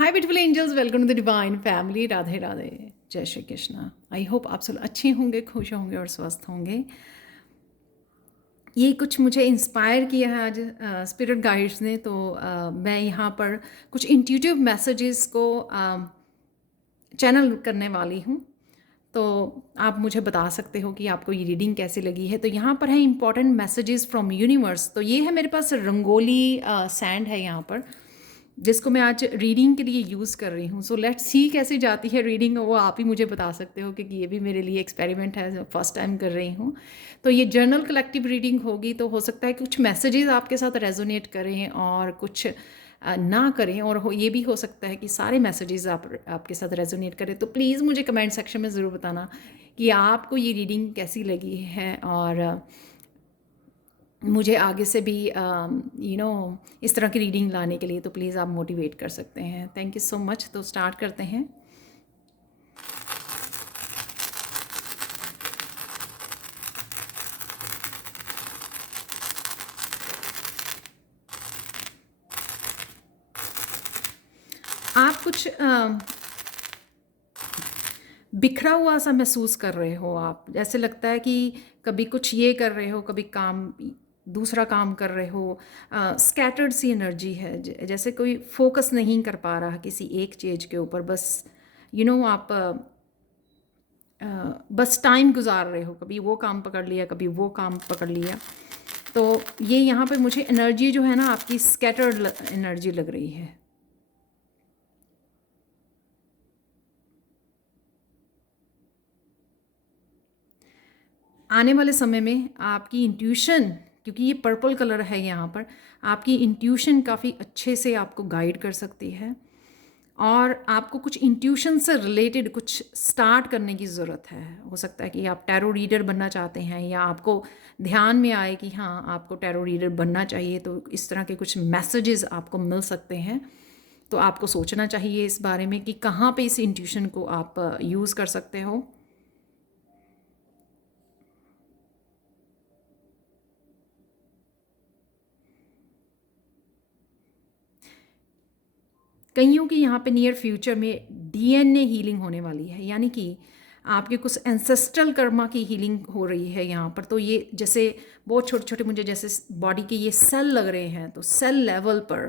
Hi beautiful angels, welcome to the divine family. Radhe Radhe, जय Shri Krishna. I hope आप सब अच्छे होंगे, खुश होंगे और स्वस्थ होंगे। ये कुछ मुझे इंस्पायर किया है आज स्पिरिट गाइड्स ने, तो मैं यहाँ पर कुछ इंट्यूटिव मैसेजेस को चैनल करने वाली हूँ। तो आप मुझे बता सकते हो कि आपको ये रीडिंग कैसी लगी है। तो यहाँ पर है इंपॉर्टेंट मैसेजेस फ्रॉम यूनिवर्स। तो ये है मेरे पास रंगोली सैंड है यहाँ पर, जिसको मैं आज रीडिंग के लिए यूज़ कर रही हूँ। सो लेट्स सी कैसे जाती है रीडिंग, वो आप ही मुझे बता सकते हो, क्योंकि ये भी मेरे लिए एक्सपेरिमेंट है, फर्स्ट टाइम कर रही हूँ। तो ये जर्नल कलेक्टिव रीडिंग होगी, तो हो सकता है कि कुछ मैसेजेस आपके साथ रेजोनेट करें और कुछ ना करें, और ये भी हो सकता है कि सारे मैसेजेस आपके साथ रेजोनेट करें। तो प्लीज़ मुझे कमेंट सेक्शन में ज़रूर बताना कि आपको ये रीडिंग कैसी लगी है, और मुझे आगे से भी इस तरह की रीडिंग लाने के लिए तो प्लीज़ आप मोटिवेट कर सकते हैं। Thank you so much. तो स्टार्ट करते हैं। आप कुछ बिखरा हुआ सा महसूस कर रहे हो। आप जैसे लगता है कि कभी कुछ ये कर रहे हो, कभी काम दूसरा काम कर रहे हो। स्कैटर्ड सी एनर्जी है, जैसे कोई फोकस नहीं कर पा रहा किसी एक चीज़ के ऊपर। बस आप बस टाइम गुजार रहे हो, कभी वो काम पकड़ लिया, कभी वो काम पकड़ लिया। तो ये यहाँ पे मुझे एनर्जी जो है ना, आपकी स्कैटर्ड एनर्जी लग रही है। आने वाले समय में आपकी इंट्यूशन, क्योंकि ये पर्पल कलर है यहाँ पर, आपकी इंट्यूशन काफ़ी अच्छे से आपको गाइड कर सकती है, और आपको कुछ इंट्यूशन से रिलेटेड कुछ स्टार्ट करने की ज़रूरत है। हो सकता है कि आप टैरो रीडर बनना चाहते हैं, या आपको ध्यान में आए कि हाँ, आपको टैरो रीडर बनना चाहिए, तो इस तरह के कुछ मैसेजेस आपको मिल सकते हैं। तो आपको सोचना चाहिए इस बारे में कि कहाँ पे इस इंट्यूशन को आप यूज़ कर सकते हो। कईयों की यहाँ पे नियर फ्यूचर में डीएनए हीलिंग होने वाली है, यानी कि आपके कुछ एंसेस्ट्रल कर्मा की हीलिंग हो रही है यहाँ पर। तो ये जैसे बहुत छोटे छोटे मुझे जैसे बॉडी के ये सेल लग रहे हैं, तो सेल लेवल पर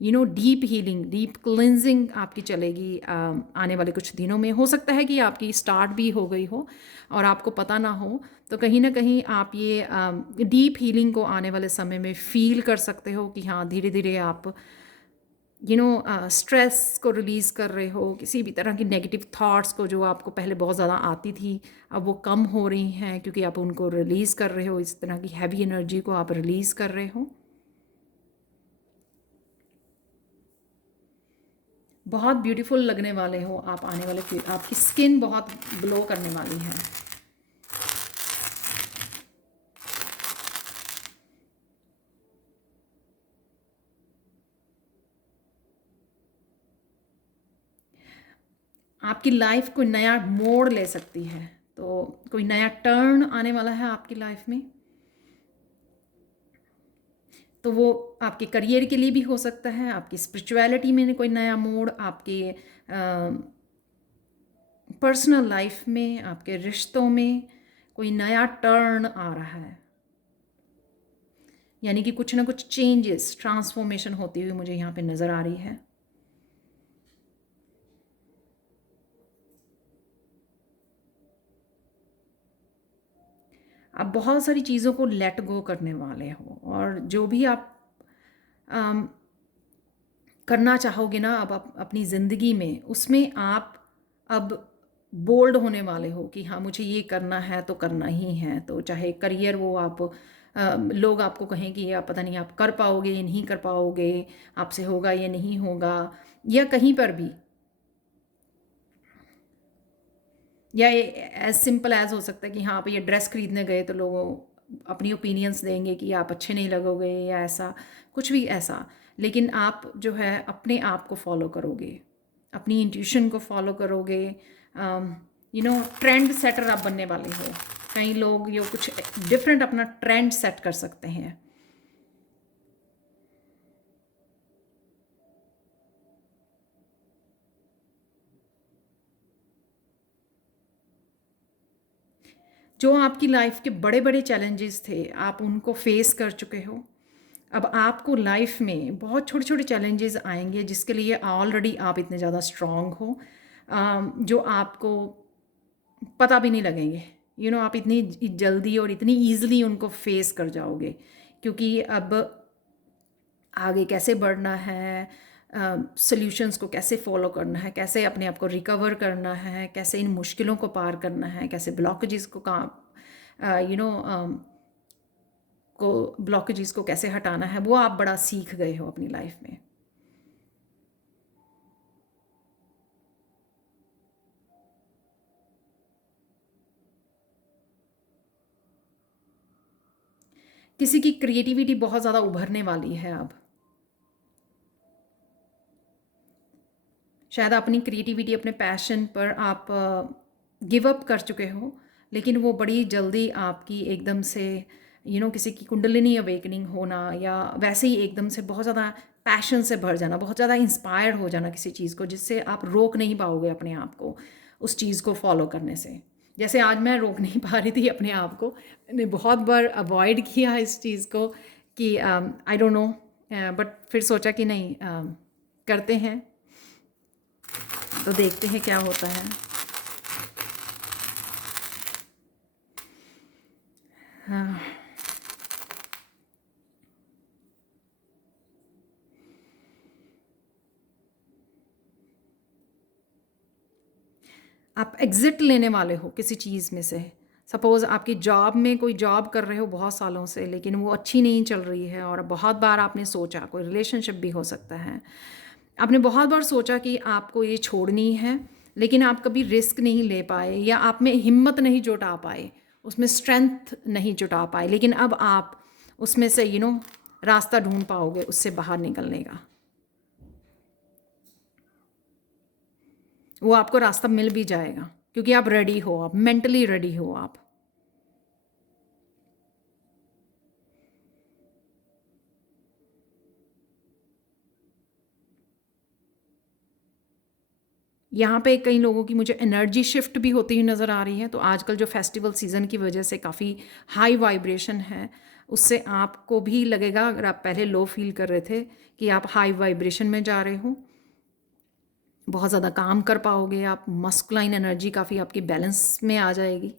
डीप हीलिंग, डीप क्लिनजिंग आपकी चलेगी आने वाले कुछ दिनों में। हो सकता है कि आपकी स्टार्ट भी हो गई हो और आपको पता ना हो। तो कहीं ना कहीं आप ये डीप हीलिंग को आने वाले समय में फील कर सकते हो कि हाँ, धीरे धीरे आप स्ट्रेस को रिलीज़ कर रहे हो, किसी भी तरह की नेगेटिव थॉट्स को जो आपको पहले बहुत ज़्यादा आती थी, अब वो कम हो रही हैं, क्योंकि आप उनको रिलीज़ कर रहे हो। इस तरह की हैवी एनर्जी को आप रिलीज़ कर रहे हो। बहुत ब्यूटीफुल लगने वाले हो आप आने वाले फिर, आपकी स्किन बहुत ग्लो करने वाली है। आपकी लाइफ कोई नया मोड़ ले सकती है, तो कोई नया टर्न आने वाला है आपकी लाइफ में। तो वो आपके करियर के लिए भी हो सकता है, आपकी स्पिरिचुअलिटी में कोई नया मोड़, आपके पर्सनल लाइफ में, आपके रिश्तों में कोई नया टर्न आ रहा है। यानी कि कुछ ना कुछ चेंजेस, ट्रांसफॉर्मेशन होती हुई मुझे यहाँ पे नज़र आ रही है। आप बहुत सारी चीज़ों को लेट गो करने वाले हो, और जो भी आप अम, करना चाहोगे ना अब अपनी ज़िंदगी में, उसमें आप अब बोल्ड होने वाले हो कि हाँ, मुझे ये करना है तो करना ही है। तो चाहे करियर वो आप लोग आपको कहें कि आप पता नहीं आप कर पाओगे या नहीं कर पाओगे, आपसे होगा या नहीं होगा, या कहीं पर भी, या एज सिंपल एज हो सकता है कि हाँ, आप ये ड्रेस खरीदने गए तो लोग अपनी ओपिनियंस देंगे कि आप अच्छे नहीं लगोगे, या ऐसा कुछ भी ऐसा। लेकिन आप जो है अपने आप को फॉलो करोगे, अपनी इंट्यूशन को फॉलो करोगे। ट्रेंड सेटर आप बनने वाले हो। कई लोग ये कुछ डिफरेंट अपना ट्रेंड सेट कर सकते हैं। जो आपकी लाइफ के बड़े बड़े चैलेंजेस थे, आप उनको फेस कर चुके हो। अब आपको लाइफ में बहुत छोटे छोटे चैलेंजेस आएंगे जिसके लिए ऑलरेडी आप इतने ज़्यादा स्ट्रांग हो, जो आपको पता भी नहीं लगेंगे। आप इतनी जल्दी और इतनी ईजिली उनको फेस कर जाओगे, क्योंकि अब आगे कैसे बढ़ना है, सॉल्यूशंस को कैसे फॉलो करना है, कैसे अपने आप को रिकवर करना है, कैसे इन मुश्किलों को पार करना है, कैसे ब्लॉकेजेस को यू नो को ब्लॉकेजेस को कैसे हटाना है, वो आप बड़ा सीख गए हो अपनी लाइफ में। किसी की क्रिएटिविटी बहुत ज़्यादा उभरने वाली है अब। शायद अपनी क्रिएटिविटी, अपने पैशन पर आप गिव अप कर चुके हो, लेकिन वो बड़ी जल्दी आपकी एकदम से किसी की कुंडलिनी अवेकनिंग होना, या वैसे ही एकदम से बहुत ज़्यादा पैशन से भर जाना, बहुत ज़्यादा इंस्पायर्ड हो जाना किसी चीज़ को, जिससे आप रोक नहीं पाओगे अपने आप को उस चीज़ को फॉलो करने से। जैसे आज मैं रोक नहीं पा रही थी अपने आप को, मैंने बहुत बार अवॉइड किया इस चीज़ को कि आई डोंट नो, बट फिर सोचा कि नहीं, करते हैं तो देखते हैं क्या होता है। हाँ, आप एग्ज़िट लेने वाले हो किसी चीज़ में से। सपोज़ आपकी जॉब में कोई जॉब कर रहे हो बहुत सालों से, लेकिन वो अच्छी नहीं चल रही है, और बहुत बार आपने सोचा, कोई रिलेशनशिप भी हो सकता है, आपने बहुत बार सोचा कि आपको ये छोड़नी है, लेकिन आप कभी रिस्क नहीं ले पाए, या आप में हिम्मत नहीं जुटा पाए, उसमें स्ट्रेंथ नहीं जुटा पाए, लेकिन अब आप उसमें से रास्ता ढूंढ पाओगे उससे बाहर निकलने का। वो आपको रास्ता मिल भी जाएगा, क्योंकि आप रेडी हो, आप मेंटली रेडी हो आप। यहाँ पे कई लोगों की मुझे एनर्जी शिफ्ट भी होती हुई नज़र आ रही है। तो आजकल जो फेस्टिवल सीज़न की वजह से काफ़ी हाई वाइब्रेशन है, उससे आपको भी लगेगा, अगर आप पहले लो फील कर रहे थे, कि आप हाई वाइब्रेशन में जा रहे हो, बहुत ज़्यादा काम कर पाओगे आप, मस्कुलाइन एनर्जी काफ़ी आपकी बैलेंस में आ जाएगी।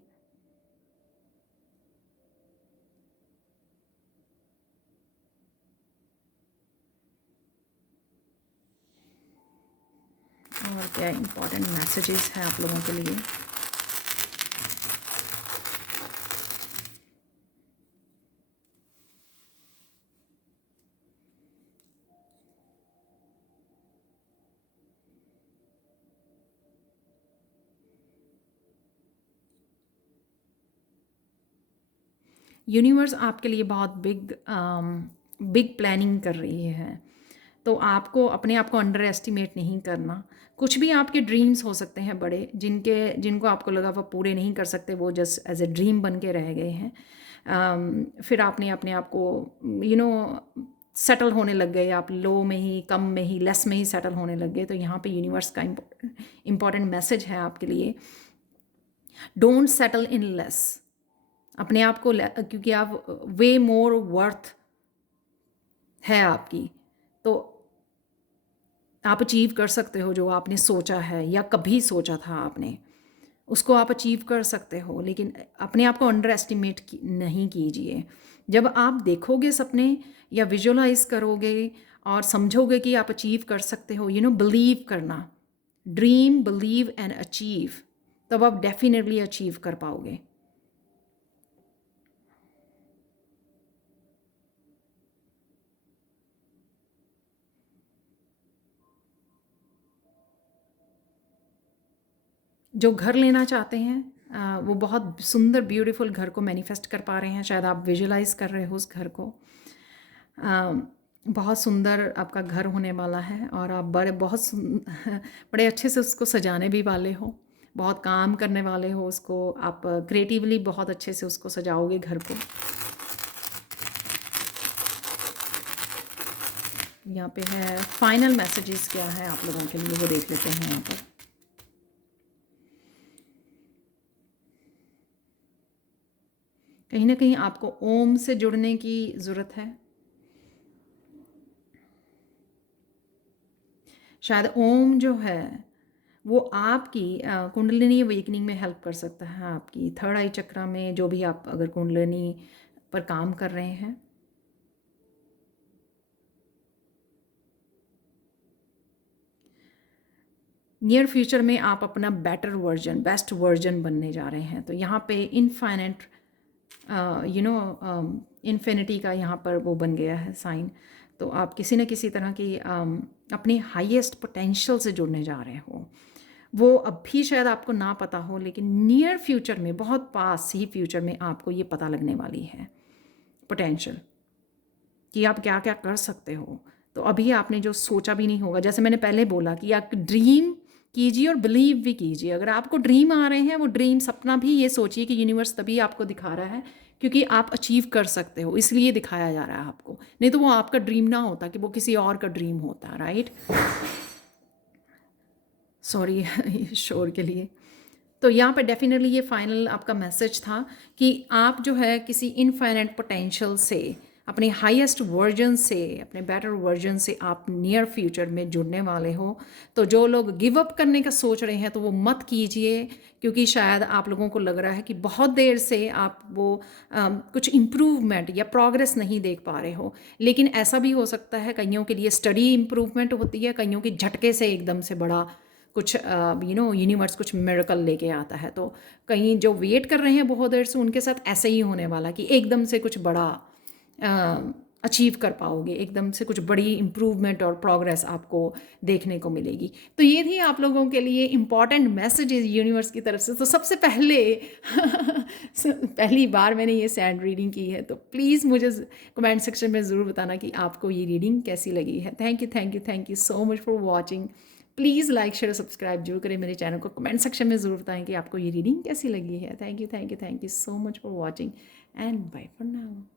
और क्या इंपॉर्टेंट मैसेजेस हैं आप लोगों के लिए। यूनिवर्स आपके लिए बहुत बिग प्लानिंग कर रही है, तो आपको अपने आप को अंडर एस्टिमेट नहीं करना। कुछ भी आपके ड्रीम्स हो सकते हैं बड़े, जिनको आपको लगा वो पूरे नहीं कर सकते, वो जस्ट एज ए ड्रीम बन के रह गए हैं। फिर आपने अपने आप को सेटल होने लग गए, आप लो में ही, कम में ही, लेस में ही सेटल होने लग गए। तो यहाँ पे यूनिवर्स का इम्पॉर्टेंट मैसेज है आपके लिए, डोंट सेटल इन लेस। अपने आप को क्योंकि आप वे मोर वर्थ है आपकी, तो आप अचीव कर सकते हो जो आपने सोचा है या कभी सोचा था आपने, उसको आप अचीव कर सकते हो। लेकिन अपने आप को अंडर एस्टिमेट नहीं कीजिए। जब आप देखोगे सपने या विजुअलाइज करोगे और समझोगे कि आप अचीव कर सकते हो, बिलीव करना, ड्रीम, बिलीव एंड अचीव, तब आप डेफिनेटली अचीव कर पाओगे। जो घर लेना चाहते हैं, वो बहुत सुंदर ब्यूटीफुल घर को मैनिफेस्ट कर पा रहे हैं। शायद आप विजुलाइज कर रहे हो उस घर को। बहुत सुंदर आपका घर होने वाला है, और आप बड़े अच्छे से उसको सजाने भी वाले हो, बहुत काम करने वाले हो उसको। आप क्रिएटिवली बहुत अच्छे से उसको सजाओगे घर को। यहाँ पे है फाइनल मैसेजेस क्या है आप लोगों के लिए, वो देख लेते हैं यहाँ पर। कहीं ना कहीं आपको ओम से जुड़ने की ज़रूरत है। शायद ओम जो है वो आपकी कुंडलिनी अवेकनिंग में हेल्प कर सकता है, आपकी थर्ड आई चक्रा में, जो भी आप अगर कुंडलिनी पर काम कर रहे हैं। नियर फ्यूचर में आप अपना बेटर वर्जन, बेस्ट वर्जन बनने जा रहे हैं। तो यहाँ पे इनफाइनाइट इन्फिनिटी का यहाँ पर वो बन गया है साइन। तो आप किसी न किसी तरह की अपनी हाईएस्ट पोटेंशियल से जुड़ने जा रहे हो। वो अब भी शायद आपको ना पता हो, लेकिन नियर फ्यूचर में, बहुत पास ही फ्यूचर में आपको ये पता लगने वाली है पोटेंशियल, कि आप क्या क्या कर सकते हो। तो अभी आपने जो सोचा भी नहीं होगा, जैसे मैंने पहले बोला कि आप ड्रीम कीजिए और बिलीव भी कीजिए। अगर आपको ड्रीम आ रहे हैं, वो ड्रीम सपना भी ये सोचिए कि यूनिवर्स तभी आपको दिखा रहा है क्योंकि आप अचीव कर सकते हो, इसलिए दिखाया जा रहा है आपको। नहीं तो वो आपका ड्रीम ना होता, कि वो किसी और का ड्रीम होता, राइट। सॉरी शोर के लिए। तो यहाँ पे डेफिनेटली ये फाइनल आपका मैसेज था कि आप जो है किसी इनफाइनाइट पोटेंशियल से, अपने हाईएस्ट वर्जन से, अपने बेटर वर्जन से आप नियर फ्यूचर में जुड़ने वाले हो। तो जो लोग गिव अप करने का सोच रहे हैं तो वो मत कीजिए, क्योंकि शायद आप लोगों को लग रहा है कि बहुत देर से आप वो कुछ इम्प्रूवमेंट या प्रोग्रेस नहीं देख पा रहे हो। लेकिन ऐसा भी हो सकता है, कईयों के लिए स्टडी इम्प्रूवमेंट होती है, कईयों की झटके से एकदम से बड़ा कुछ यूनिवर्स कुछ मिरेकल लेके आता है। तो कहीं जो वेट कर रहे हैं बहुत देर से, उनके साथ ऐसे ही होने वाला कि एकदम से कुछ बड़ा अचीव कर पाओगे, एकदम से कुछ बड़ी इम्प्रूवमेंट और प्रोग्रेस आपको देखने को मिलेगी। तो ये थी आप लोगों के लिए इम्पॉर्टेंट मैसेजेस यूनिवर्स की तरफ से। तो सबसे पहले पहली बार मैंने ये सैंड रीडिंग की है, तो प्लीज़ मुझे कमेंट सेक्शन में ज़रूर बताना कि आपको ये रीडिंग कैसी लगी है। Thank you so much for watching. Please like share subscribe जरूर करें मेरे चैनल को। कमेंट सेक्शन में ज़रूर बताएं कि आपको ये रीडिंग कैसी लगी है। Thank you so much for watching and bye for now.